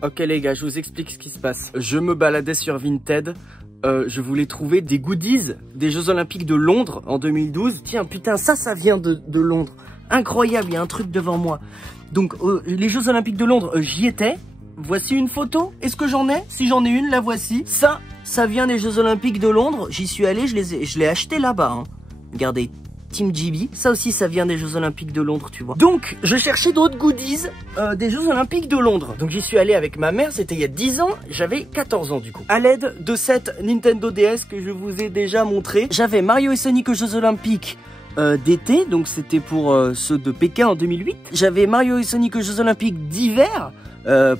Ok les gars, je vous explique ce qui se passe. Je me baladais sur Vinted. Je voulais trouver des goodies des Jeux Olympiques de Londres en 2012. Tiens, putain, ça vient de Londres. Incroyable, il y a un truc devant moi. Donc, les Jeux Olympiques de Londres, j'y étais. Voici une photo. Est-ce que j'en ai? Si j'en ai une, la voici. Ça vient des Jeux Olympiques de Londres. J'y suis allé, je l'ai acheté là-bas. Hein. Regardez. Team GB, ça aussi ça vient des Jeux Olympiques de Londres, tu vois. Donc je cherchais d'autres goodies des Jeux Olympiques de Londres. Donc j'y suis allé avec ma mère, c'était il y a 10 ans, j'avais 14 ans du coup. À l'aide de cette Nintendo DS que je vous ai déjà montré, j'avais Mario et Sonic aux Jeux Olympiques d'été, donc c'était pour ceux de Pékin en 2008. J'avais Mario et Sonic aux Jeux Olympiques d'hiver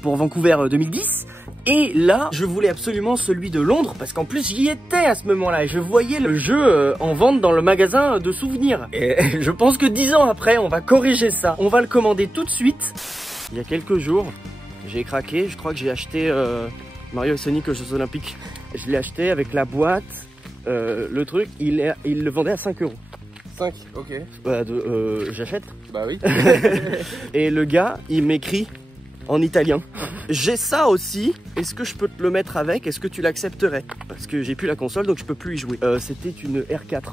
pour Vancouver 2010. Et là, je voulais absolument celui de Londres parce qu'en plus j'y étais à ce moment-là et je voyais le jeu en vente dans le magasin de souvenirs. Et je pense que 10 ans après, on va corriger ça. On va le commander tout de suite. Il y a quelques jours, j'ai craqué. Je crois que j'ai acheté Mario et Sonic aux Jeux Olympiques. Je l'ai acheté avec la boîte, le truc. Il le vendait à 5 €. 5, ok. Bah, j'achète. Bah oui. Et le gars, il m'écrit en italien. J'ai ça aussi, est-ce que je peux te le mettre avec? Est-ce que tu l'accepterais? Parce que j'ai plus la console donc je peux plus y jouer. C'était une R4.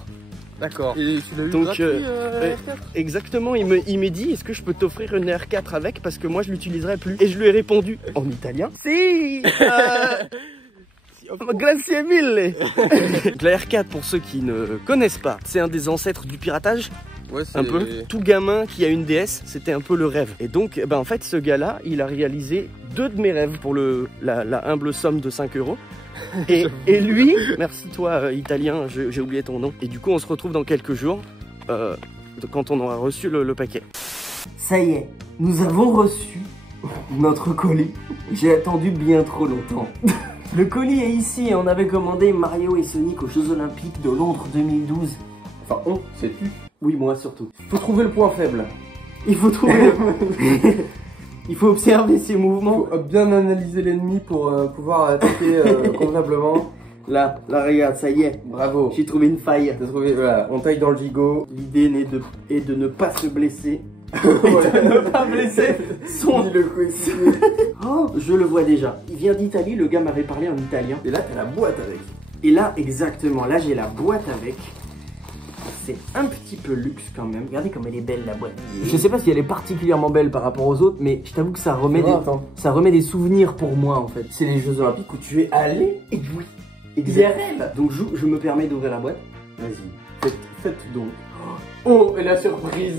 D'accord. Et tu l'as eu donc, gratuit R4? Exactement, il m'a dit est-ce que je peux t'offrir une R4 avec parce que moi je l'utiliserai plus. Et je lui ai répondu en italien. Si Grazie mille. La R4 pour ceux qui ne connaissent pas, c'est un des ancêtres du piratage. Ouais, un peu. Tout gamin qui a une DS, c'était un peu le rêve. Et donc, en fait, ce gars-là, il a réalisé 2 de mes rêves pour la humble somme de 5 €. Et lui, merci toi, italien, j'ai oublié ton nom. Et du coup, on se retrouve dans quelques jours, quand on aura reçu le paquet. Ça y est, nous avons reçu notre colis. J'ai attendu bien trop longtemps. Le colis est ici et on avait commandé Mario et Sonic aux Jeux Olympiques de Londres 2012. Enfin, c'est tu. Oui, moi surtout. Il faut trouver le point faible. Il faut trouver Il faut observer ses mouvements. Il faut bien analyser l'ennemi pour pouvoir attaquer convenablement. Là, regarde, ça y est. Bravo. J'ai trouvé une faille. T'as trouvé, voilà, on taille dans le gigot. L'idée est de ne pas se blesser. Et de ne pas blesser son... Oh, je le vois déjà. Il vient d'Italie, le gars m'avait parlé en italien. Et là, t'as la boîte avec. Et là, exactement, là j'ai la boîte avec. C'est un petit peu luxe quand même. Regardez comme elle est belle la boîte. Je sais pas si elle est particulièrement belle par rapport aux autres, mais je t'avoue que ça remet des souvenirs pour moi en fait. C'est les Jeux Olympiques où tu es allé et oui. IRL. Donc je me permets d'ouvrir la boîte. Vas-y, faites donc. Oh, et la surprise.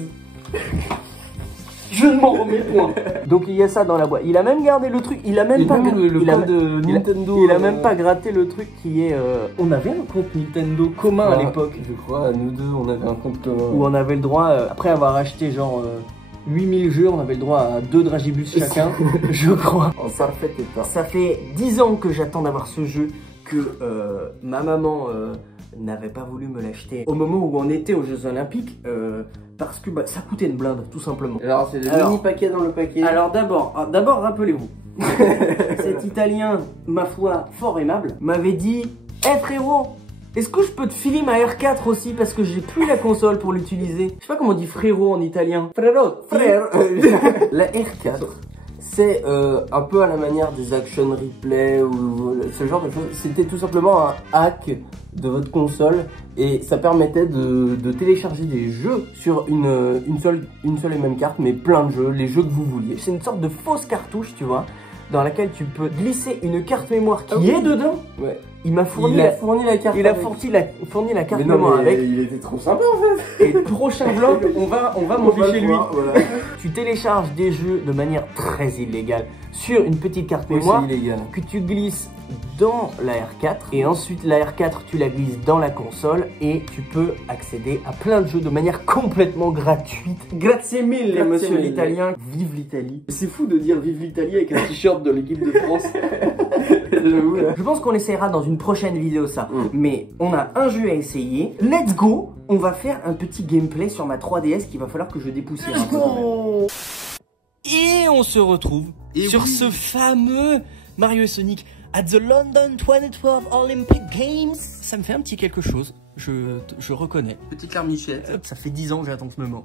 Je ne m'en remets point. Donc il y a ça dans la boîte. Il a même gardé le truc. Il a même pas Nintendo. Il a même pas gratté le truc qui est. On avait un compte Nintendo commun à l'époque. Je crois, nous deux, on avait un compte commun. Où on avait le droit, après avoir acheté genre 8000 jeux, on avait le droit à 2 dragibus chacun, je crois. En parfait état. Ça fait 10 ans que j'attends d'avoir ce jeu, que ma maman n'avait pas voulu me l'acheter au moment où on était aux Jeux Olympiques, parce que ça coûtait une blinde, tout simplement. Alors, c'est des mini paquets dans le paquet. Alors d'abord, rappelez-vous, cet Italien, ma foi, fort aimable, m'avait dit « Eh frérot, est-ce que je peux te filer ma R4 aussi parce que j'ai plus la console pour l'utiliser ?» Je sais pas comment on dit frérot en italien. Frérot, frère. La R4, c'est un peu à la manière des action replay ou ce genre de choses. C'était tout simplement un hack de votre console et ça permettait de télécharger des jeux sur une seule et même carte, mais plein de jeux, les jeux que vous vouliez. C'est une sorte de fausse cartouche, tu vois, dans laquelle tu peux glisser une carte mémoire qui est dedans. Ouais. Il m'a fourni, la carte. Il a fourni la carte mémoire avec. Il était trop sympa en fait. Et prochain vlog, on va manger chez lui. Voilà. Tu télécharges des jeux de manière très illégale sur une petite carte mémoire que tu glisses dans la R4 et ensuite la R4 tu la glisses dans la console et tu peux accéder à plein de jeux de manière complètement gratuite. Grazie mille, monsieur l'italien. Vive l'Italie. C'est fou de dire vive l'Italie avec un t-shirt de l'équipe de France. Je pense qu'on essaiera dans une prochaine vidéo ça. Mais on a un jeu à essayer. Let's go. On va faire un petit gameplay sur ma 3DS qu'il va falloir que je dépoussière. Let's go. Et on se retrouve sur ce fameux Mario et Sonic at the London 2012 Olympic Games. Ça me fait un petit quelque chose, je reconnais. Petite larmichette. Ça fait 10 ans que j'attends ce moment.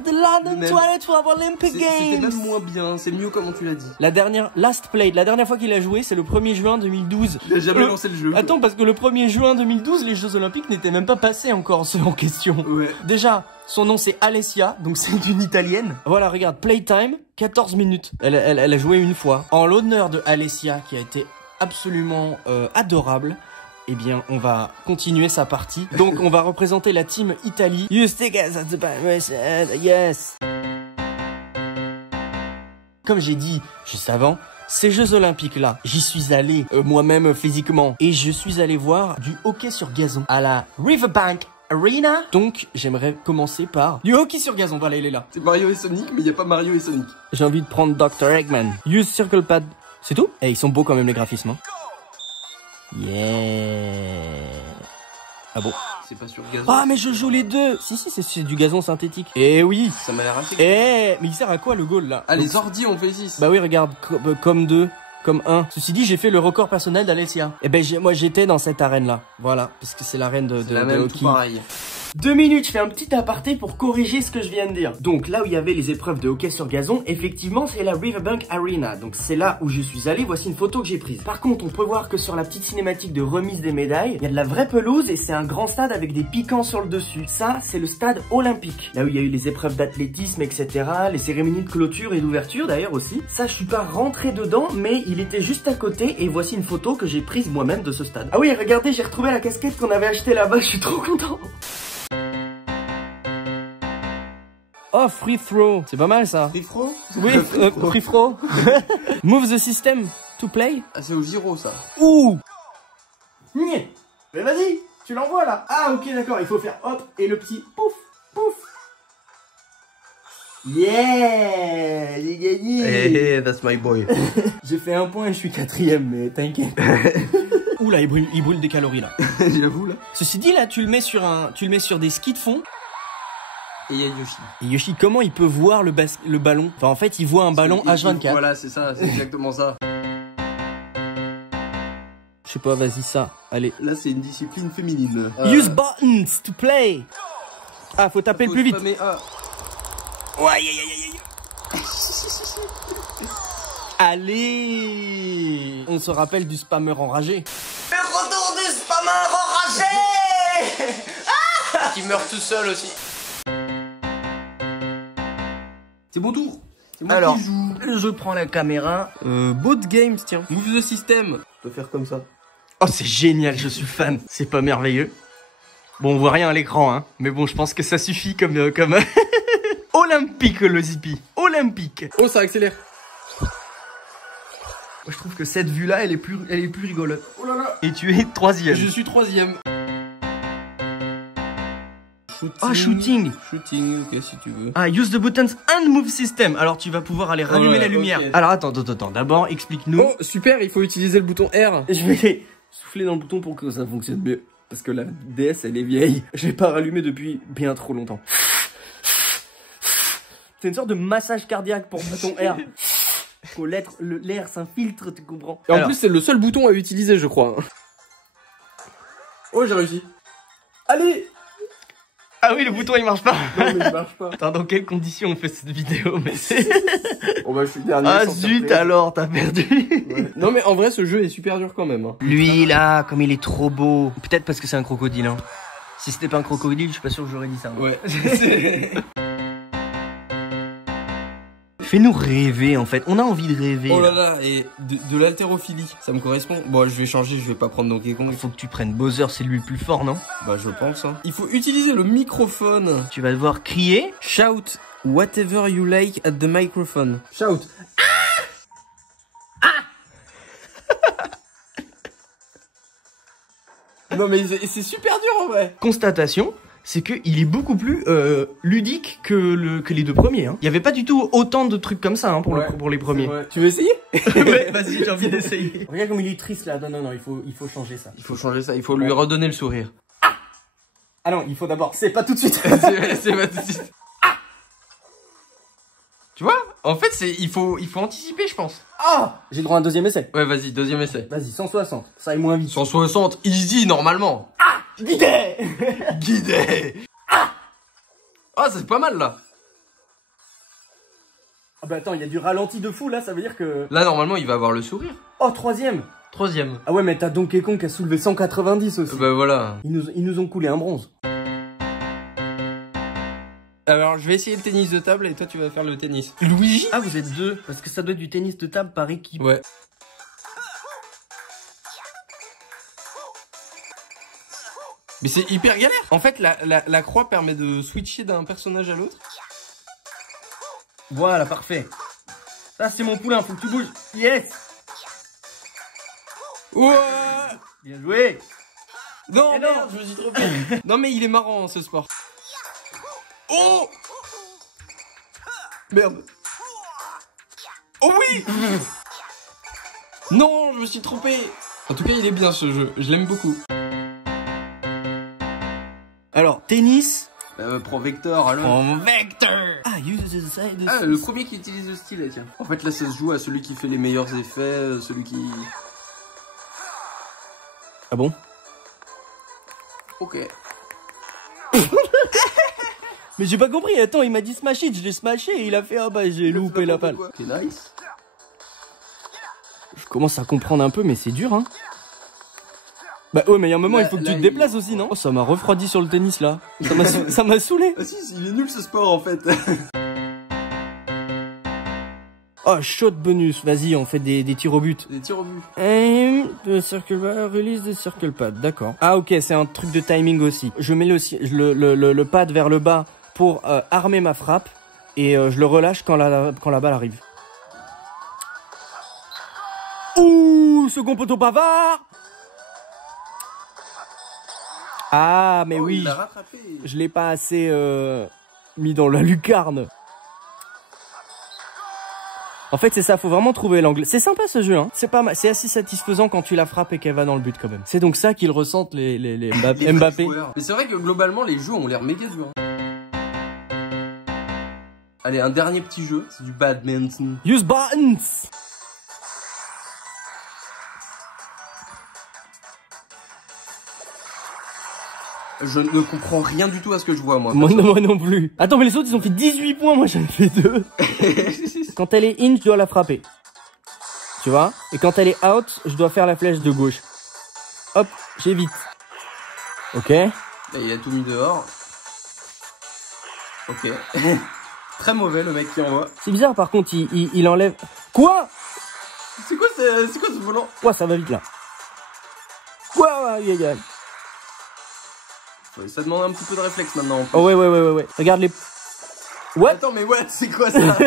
at the London 2012 Olympic C'était Games. même moins bien, c'est mieux comment tu l'as dit. La dernière fois qu'il a joué, c'est le 1er juin 2012. Il a jamais lancé le jeu. Attends, parce que le 1er juin 2012, les Jeux Olympiques n'étaient même pas passés encore, ceux en question. Ouais. Déjà, son nom c'est Alessia, donc c'est une italienne. Voilà, regarde, playtime, 14 minutes. Elle a joué une fois. En l'honneur de Alessia, qui a été absolument adorable, eh bien, on va continuer sa partie. Donc, on va représenter la team Italie. You stick us at the back, yes. Comme j'ai dit juste avant, ces Jeux Olympiques-là, j'y suis allé moi-même physiquement. Et je suis allé voir du hockey sur gazon à la Riverbank Arena. Donc, j'aimerais commencer par du hockey sur gazon. Voilà, il est là. C'est Mario et Sonic, mais il n'y a pas Mario et Sonic. J'ai envie de prendre Dr. Eggman. Use Circle Pad. C'est tout? Eh, ils sont beaux quand même les graphismes. Hein. Yeah. Ah bon? C'est pas sur gazon. Ah mais je joue les deux. Si c'est du gazon synthétique. Eh oui. Ça m'a l'air assez. Eh mais il sert à quoi le goal là? Ah Donc, les ordis on fait 6. bah oui regarde comme 2, comme 1. Ceci dit j'ai fait le record personnel d'Alessia. Eh ben moi j'étais dans cette arène là. Voilà parce que c'est l'arène de la même hockey. tout pareil. 2 minutes, je fais un petit aparté pour corriger ce que je viens de dire. Donc là où il y avait les épreuves de hockey sur gazon, effectivement c'est la Riverbank Arena. Donc c'est là où je suis allé, voici une photo que j'ai prise. Par contre on peut voir que sur la petite cinématique de remise des médailles, il y a de la vraie pelouse et c'est un grand stade avec des piquants sur le dessus. Ça c'est le stade olympique. Là où il y a eu les épreuves d'athlétisme etc, les cérémonies de clôture et d'ouverture d'ailleurs aussi. Ça je suis pas rentré dedans mais il était juste à côté et voici une photo que j'ai prise moi-même de ce stade. Ah oui regardez j'ai retrouvé la casquette qu'on avait achetée là-bas, je suis trop content. Oh, free throw. C'est pas mal ça. Free throw? Oui, free throw. Move the system to play. Ah c'est au Giro ça. Ouh. Mais vas-y, tu l'envoies là. Ah ok d'accord, il faut faire hop et le petit pouf, pouf. Yeah, j'ai gagné. Hey, that's my boy. J'ai fait 1 point et je suis 4ème, mais t'inquiète. Ouh là, il brûle des calories là. J'avoue là. Ceci dit là, tu le mets sur des skis de fond. Et il y a Yoshi. Et Yoshi, comment il peut voir le ballon? Enfin, en fait, il voit un ballon H24. Voilà, c'est ça, c'est exactement ça. Je sais pas, vas-y, ça. Allez. Là, c'est une discipline féminine. Use buttons to play. Ah, faut taper le plus vite. Spammer A. Ouais, aïe, aïe, aïe. Allez. On se rappelle du spammer enragé. Le retour du spammer enragé. Qui meurt tout seul aussi. C'est mon tour. C'est moi Alors, qui joue. je prends la caméra. Bot Games, tiens. Move the system. Je peux faire comme ça. Oh, c'est génial, je suis fan. C'est pas merveilleux. Bon, on voit rien à l'écran, hein. Mais bon, je pense que ça suffit comme... Olympique, le zippy. Olympique. Oh, ça accélère. Moi, je trouve que cette vue-là, elle est plus rigolote. Oh là là. Et tu es 3ème. Je suis 3ème. Ah, shooting. Shooting, ok, si tu veux. Ah, use the buttons and move system. Alors, tu vas pouvoir aller rallumer la lumière. Okay. Alors, attends. D'abord, explique-nous. Oh, super, il faut utiliser le bouton R. Je vais souffler dans le bouton pour que ça fonctionne mieux. Parce que la DS, elle est vieille. Je l'ai pas rallumée depuis bien trop longtemps. C'est une sorte de massage cardiaque pour le bouton R. Faut l'air s'infiltre, tu comprends? Et en plus, c'est le seul bouton à utiliser, je crois. Oh, j'ai réussi. Allez! Ah oui, le bouton il marche pas. Non, mais il marche pas. Attends, dans quelles conditions on fait cette vidéo? Mais c'est... Oh bah, je suis dernier. Ah sans zut surprise. alors, t'as perdu. Ouais. Non, mais en vrai, ce jeu est super dur quand même. Hein. Lui là, comme il est trop beau. Peut-être parce que c'est un crocodile. Hein. Si c'était pas un crocodile, je suis pas sûr que j'aurais dit ça. Ouais. Fais-nous rêver en fait. On a envie de rêver. Oh là là, et de l'haltérophilie, ça me correspond. Bon, je vais changer, je vais pas prendre Donkey Kong. Il faut que tu prennes Bowser, c'est lui le plus fort, non? Bah, je pense. Hein. Il faut utiliser le microphone. Tu vas devoir crier. Shout whatever you like at the microphone. Shout. Non mais c'est super dur en vrai. Constatation, c'est qu'il est beaucoup plus ludique que les deux premiers. Hein. Il y avait pas du tout autant de trucs comme ça hein, pour les premiers. Tu veux essayer? Ouais, vas-y, j'ai envie d'essayer. Regarde comme il est triste là. Non, il faut changer ça. Il faut changer ça, il faut lui redonner le sourire. Ah non, il faut d'abord. C'est pas tout de suite. c'est pas tout de suite. Tu vois? En fait, il faut anticiper, je pense. Ah, j'ai droit à un deuxième essai. Ouais, vas-y, deuxième essai. Vas-y, 160. Ça aille moins vite. 160, easy, normalement. Guidé. Guidé. Ah, c'est pas mal, là. Ah bah attends, il y a du ralenti de fou là, ça veut dire que... Là, normalement, il va avoir le sourire. Oh, troisième. Ah ouais, mais t'as Donkey Kong qui a soulevé 190 aussi. Bah voilà. Ils nous ont coulé un bronze. Alors, je vais essayer le tennis de table et toi, tu vas faire le tennis. Luigi? Ah, vous êtes deux, parce que ça doit être du tennis de table par équipe. Ouais. Mais c'est hyper galère. En fait, la croix permet de switcher d'un personnage à l'autre. Voilà, parfait. Ça, c'est mon poulain, faut que tu bouges. Yes. Ouais. Bien joué. Non, Eh merde, je me suis trompé. Non, mais il est marrant, ce sport. Oh. Merde. Oh oui. Non, je me suis trompé. En tout cas, il est bien ce jeu. Je l'aime beaucoup. Alors, tennis. Pro Vector, alors. Pro Vector. Ah, use the side. Ah, le premier qui utilise le stylet, tiens. En fait, là, ça se joue à celui qui fait les meilleurs effets, celui qui... Ah bon? Ok. Mais j'ai pas compris, attends, il m'a dit smash it, je l'ai smashé et il a fait, ah bah j'ai loupé la balle. Ok, nice. Je commence à comprendre un peu, mais c'est dur, hein. Bah ouais, mais il y a un moment, il faut que tu te déplaces aussi, non? Oh, ça m'a refroidi sur le tennis, là. Ça m'a saoulé. Ah si, il est nul ce sport, en fait. Oh, shot bonus, vas-y, on fait des tirs au but. Des tirs au but. Aim, de circle pad, release de circle pad, d'accord. Ah ok, c'est un truc de timing aussi. Je mets le pad vers le bas pour armer ma frappe et je le relâche quand la balle arrive. Ouh, second poteau bavard. Ah, mais oui, il l'a rattrapé. je l'ai pas assez mis dans la lucarne. En fait, c'est ça, faut vraiment trouver l'angle. C'est sympa ce jeu, hein. C'est pas mal, c'est assez satisfaisant quand tu la frappes et qu'elle va dans le but quand même. C'est donc ça qu'ils ressentent les Mbappé. Mais c'est vrai que globalement, les jeux ont l'air méga durs. Allez, un dernier petit jeu, c'est du badminton. Use buttons. Je ne comprends rien du tout à ce que je vois, moi. Moi non plus. Attends, mais les autres, ils ont fait 18 points, moi j'en ai fait 2. Quand elle est in, je dois la frapper. Tu vois? Et quand elle est out, je dois faire la flèche de gauche. Hop, j'évite. Ok. Là, il a tout mis dehors. Ok. Très mauvais, le mec qui envoie. C'est bizarre, par contre, il enlève... Quoi? C'est quoi ce volant? Quoi, ça va vite, là. Quoi, aïe, aïe, aïe. Ouais, ça demande un petit peu de réflexe maintenant. Oh ouais. Regarde les... What? Attends, mais what? C'est quoi ça?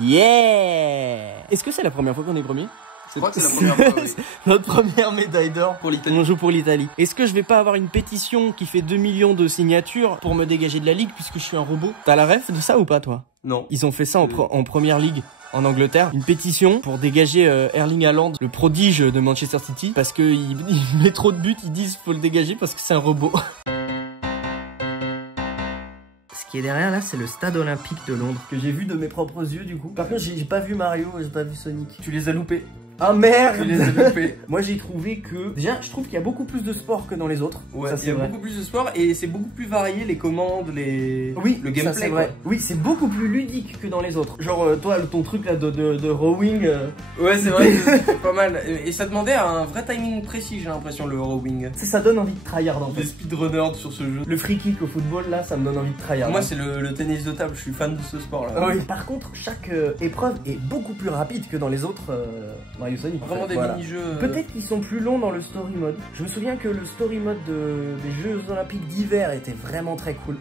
Yeah! Est-ce que c'est la première fois qu'on est premier? Je crois que c'est la première fois, oui. Notre première médaille d'or pour l'Italie. On joue pour l'Italie. Est-ce que je vais pas avoir une pétition qui fait 2 millions de signatures pour me dégager de la ligue puisque je suis un robot? T'as la ref de ça ou pas, toi? Non. Ils ont fait ça en première ligue en Angleterre. Une pétition pour dégager Erling Haaland, le prodige de Manchester City, parce que il met trop de buts, ils disent faut le dégager parce que c'est un robot. Ce qui est derrière là, c'est le stade olympique de Londres que j'ai vu de mes propres yeux du coup. Par contre, j'ai pas vu Mario, j'ai pas vu Sonic. Tu les as loupés. Ah merde, Tu les as loupés. Moi j'ai trouvé que... Déjà, je trouve qu'il y a beaucoup plus de sport que dans les autres. Ouais, ça, il y a beaucoup plus de sport et c'est beaucoup plus varié, les commandes, les... Oui, le gameplay, ça, c'est vrai. quoi. Oui, c'est beaucoup plus ludique que dans les autres. Genre, toi, ton truc là de rowing... Ouais, c'est vrai, c'est pas mal. Et ça demandait un vrai timing précis, j'ai l'impression, le rowing. Ça donne envie de tryhard en fait. Les speedrunners sur ce jeu. Le free kick au football, là, ça me donne envie de tryhard. Moi, c'est le tennis de table, je suis fan de ce sport là. Oui. Par contre, chaque épreuve est beaucoup plus rapide que dans les autres Mario Sonic. Vraiment des mini-jeux. Peut-être qu'ils sont plus longs dans le story mode. Je me souviens que le story mode des Jeux Olympiques d'hiver était vraiment très cool.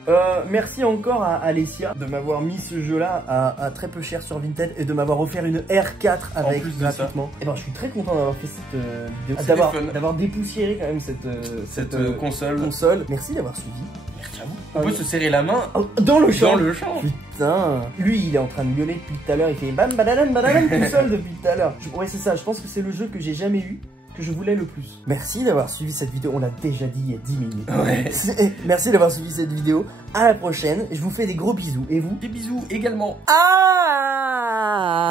Merci encore à Alessia de m'avoir mis ce jeu-là à très peu cher sur Vinted et de m'avoir offert une R4 avec gratuitement. Et ben, je suis très content d'avoir fait cette vidéo, d'avoir dépoussiéré quand même cette console. Merci d'avoir suivi. Merci à vous. On peut se serrer la main dans le champ. Putain. Lui, il est en train de gueuler depuis tout à l'heure. Il fait bam badadam badadam tout seul depuis tout à l'heure. Ouais, c'est ça. Je pense que c'est le jeu que j'ai jamais eu, que je voulais le plus. Merci d'avoir suivi cette vidéo. On l'a déjà dit il y a 10 minutes. Ouais. Merci d'avoir suivi cette vidéo. À la prochaine. Je vous fais des gros bisous. Et vous? Des bisous également. Ah!